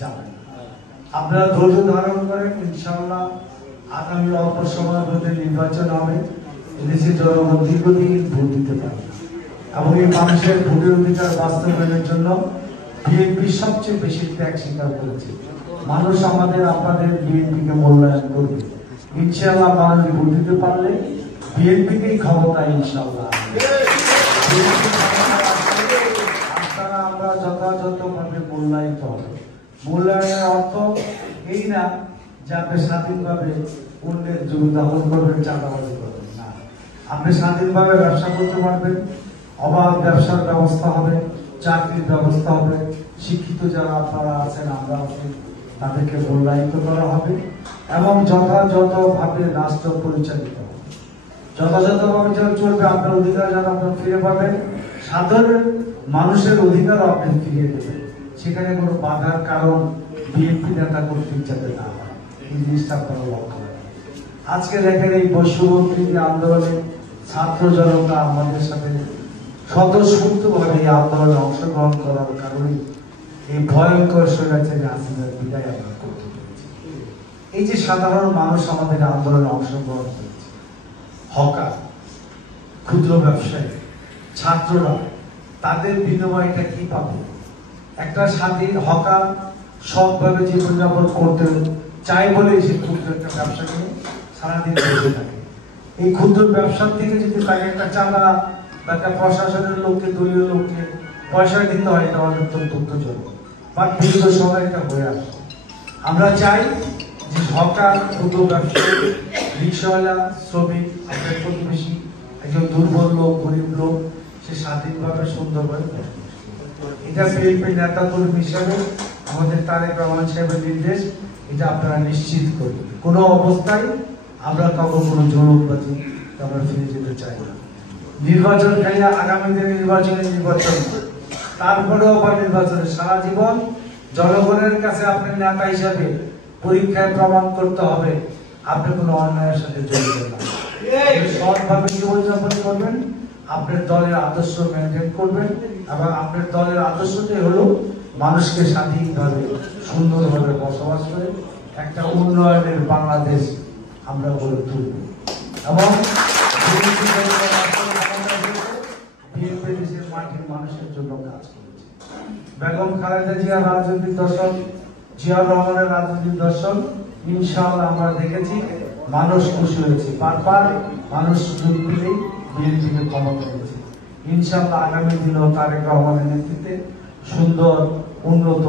যাবেন। আপনারা ধৈর্য ধারণ করেন, ইনশাআল্লাহ আগামী অল্প সময়ের মধ্যে নির্বাচন হবে। এদেশের জনগণ দীর্ঘদিন ভোট দিতে পারবে এবং এই মানুষের ভোটের অধিকার বাস্তবায়নের জন্য বিএনপি সবচেয়ে বেশি ত্যাগ স্বীকার করেছে। মানুষ আমাদের আপনাদের বিএনপিকে মূল্যায়ন করবে ইনশাআল্লাহ। মানুষ ভোট দিতে পারলে বিএনপিকেই ক্ষমতায় ইনশাআল্লাহ। আপনারা আমরা যথাযথভাবে মূল্যায়িত হবে। মূল্যায়নের অর্থ এই না যে আপনি স্বাধীনভাবে অন্যের জমি দখল করবেন, চাঁদাবাজি করবেন না। আপনি স্বাধীনভাবে ব্যবসা করতে পারবেন, অবাধ ব্যবসার ব্যবস্থা হবে, চাকরির ব্যবস্থা হবে, শিক্ষিত যারা আপনারা আছেন আমরা আছি তাদেরকে মূল্যায়িত করা হবে এবং যথাযথভাবে রাষ্ট্র পরিচালিত হবে। যথাযথভাবে চলবে, আপনার অধিকার যারা আপনার ফিরে পাবেন, সাধারণ মানুষের অধিকার আপনি ফিরিয়ে দেবেন। সেখানে কোনো বাধার কারণ বিএনপি নেতা কর্তৃক যাতে না হয়, এই জিনিসটা আপনারা লক্ষ্য রাখবেন। আজকে দেখেন এই বৈশ্যবর্তী আন্দোলনে ছাত্র জনতা আমাদের সাথে স্বতঃস্ফূর্তভাবে এই আন্দোলনে অংশগ্রহণ করার কারণে এই ভয়ঙ্কর স্বৈরাচারী হাসিনার বিদায় আমরা করতে পেরেছি। এই যে সাধারণ মানুষ আমাদের আন্দোলনে অংশগ্রহণ করেছে, হকার, ক্ষুদ্র ব্যবসায়ী, ছাত্ররা, তাদের বিনিময়টা কি পাবে? একটা স্বাধীন হকার সৎভাবে জীবনযাপন করতে চায় বলে সে ক্ষুদ্র একটা ব্যবসা নিয়ে সারাদিন বসে থাকে। এই ক্ষুদ্র ব্যবসার থেকে যদি তাকে একটা চাঁদা বা একটা প্রশাসনের লোককে, দলীয় লোককে পয়সা দিতে হয়, এটা অত্যন্ত দুঃখজনক। বাট দীর্ঘ সময় এটা হয়ে আসে। আমরা চাই যে হকার, ক্ষুদ্র ব্যবসায়ী, রিক্সাওয়ালা, শ্রমিক, আপনার প্রতিবেশী, একজন দুর্বল লোক, গরিব লোক, সে স্বাধীনভাবে সুন্দরভাবে বসবাস করে। এটা বিএনপি নেতা কর্মী হিসাবে আমাদের তারেক রহমান সাহেবের নির্দেশ, এটা আপনারা নিশ্চিত করবেন। কোনো অবস্থায় আমরা কাউকে কোনো জলবাজি আমরা ফিরে যেতে চাই না। নির্বাচন খাইয়া আগামী দিনে নির্বাচন তারপরেও আবার নির্বাচনে সারা জীবন জনগণের কাছে আপনি নেতা হিসাবে পরীক্ষায় প্রমাণ করতে হবে আপনি কোনো অন্যায়ের সাথে জড়িত না। সৎভাবে জীবনযাপন করবেন, আপনার দলের আদর্শ মেনটেন করবেন এবং আপনার দলের আদর্শটাই হলো মানুষকে স্বাধীনভাবে সুন্দরভাবে বসবাস করে একটা উন্নয়নের বাংলাদেশ আমরা গড়ে তুলব। এবং দেশের মাটির মানুষের জন্য কাজ করেছে। বেগম খালেদা জিয়ার রাজনৈতিক দর্শন, জিয়াউর রহমানের রাজনৈতিক দর্শন ইনশাআল্লাহ আমরা দেখেছি, মানুষ খুশি হয়েছে। বারবার মানুষ সুযোগ পেলেই বিএনপিকে ক্ষমতা দিয়েছে। ইনশাআল্লাহ আগামী দিনেও তারেক রহমানের নেতৃত্বে সুন্দর, উন্নত